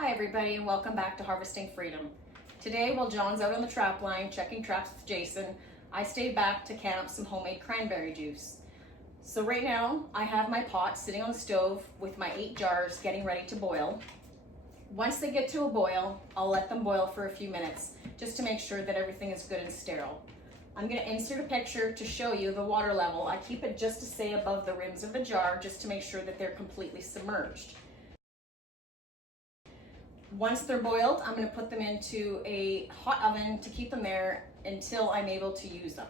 Hi everybody and welcome back to Harvesting Freedom. Today while John's out on the trap line checking traps with Jason, I stayed back to can up some homemade cranberry juice. So right now I have my pot sitting on the stove with my 8 jars getting ready to boil. Once they get to a boil, I'll let them boil for a few minutes just to make sure that everything is good and sterile. I'm going to insert a picture to show you the water level. I keep it just to stay above the rims of the jar just to make sure that they're completely submerged. Once they're boiled, I'm going to put them into a hot oven to keep them there until I'm able to use them.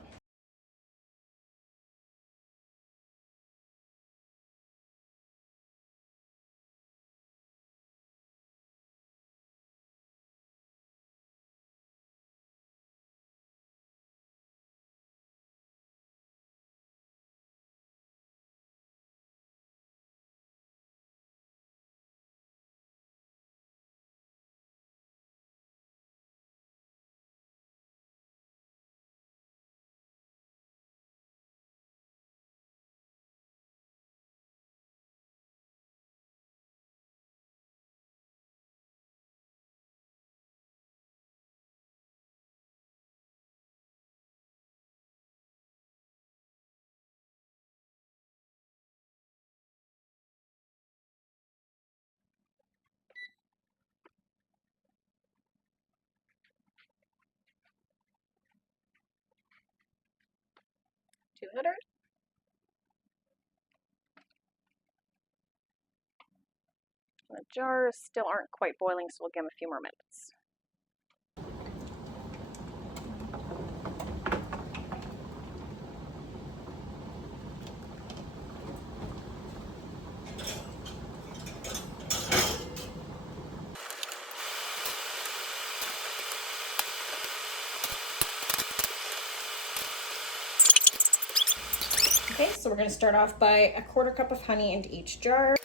The jars still aren't quite boiling, so we'll give them a few more minutes. Okay, so we're going to start off by a 1/4 cup of honey into each jar.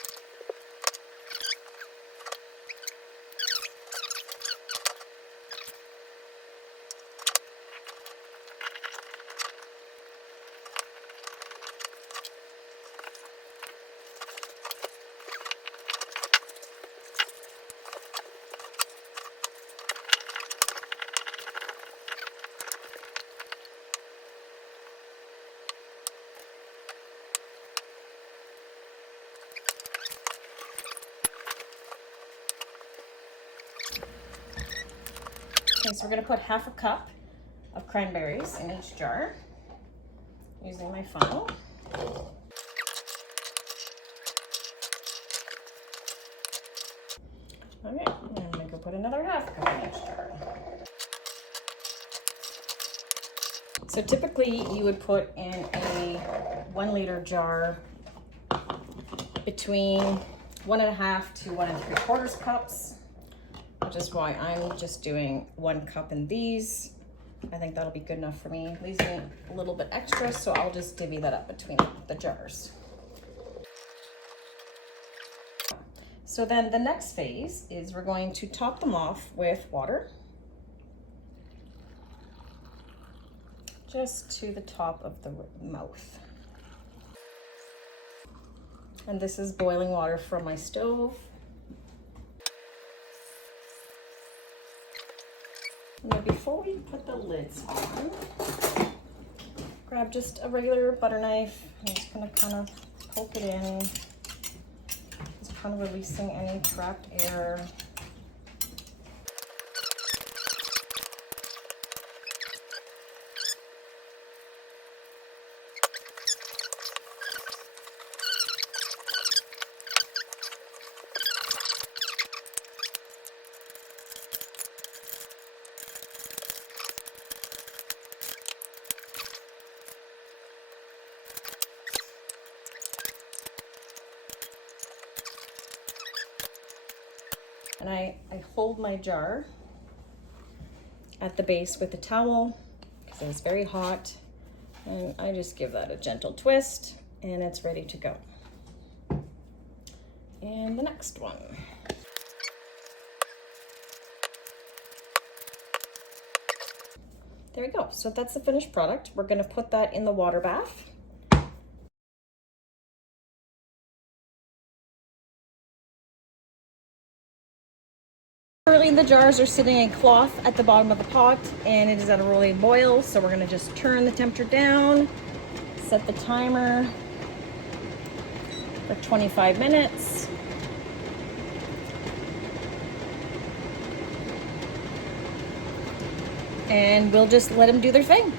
Okay, so we're going to put 1/2 cup of cranberries in each jar using my funnel. Okay, and I'm going to go put another 1/2 cup in each jar. So typically you would put in a 1-liter jar between 1.5 to 1 3/4 cups, which is why I'm just doing 1 cup in these. I think that'll be good enough for me. Leaves me a little bit extra, so I'll just divvy that up between the jars. So then the next phase is we're going to top them off with water. Just to the top of the mouth. And this is boiling water from my stove. Now before we put the lids on, grab just a regular butter knife. I'm just gonna kind of poke it in, just kind of releasing any trapped air. And I hold my jar at the base with a towel because it's very hot, and I just give that a gentle twist and it's ready to go. And the next one. There we go. So that's the finished product. We're going to put that in the water bath. the jars are sitting in cloth at the bottom of the pot and it is at a rolling boil. So we're gonna just turn the temperature down, set the timer for 25 minutes. And we'll just let them do their thing.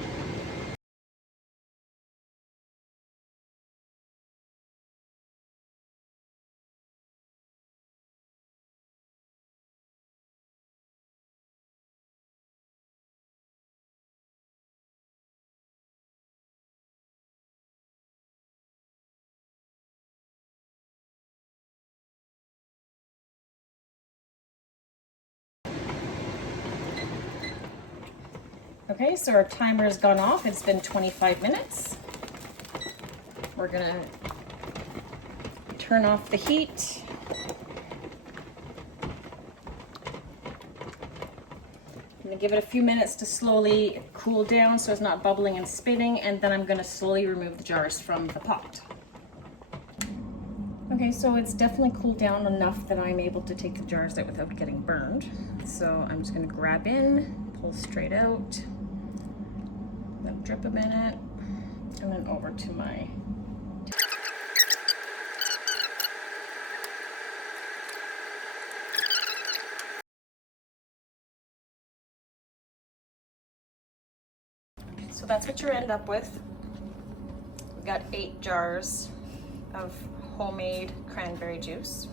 Okay, so our timer has gone off. It's been 25 minutes. We're gonna turn off the heat. I'm gonna give it a few minutes to slowly cool down so it's not bubbling and spitting, and then I'm gonna slowly remove the jars from the pot. Okay, so it's definitely cooled down enough that I'm able to take the jars out without getting burned. So I'm just gonna grab in, pull straight out, then drip a minute, and then over to my So that's what you end up with. We've got 8 jars of homemade cranberry juice.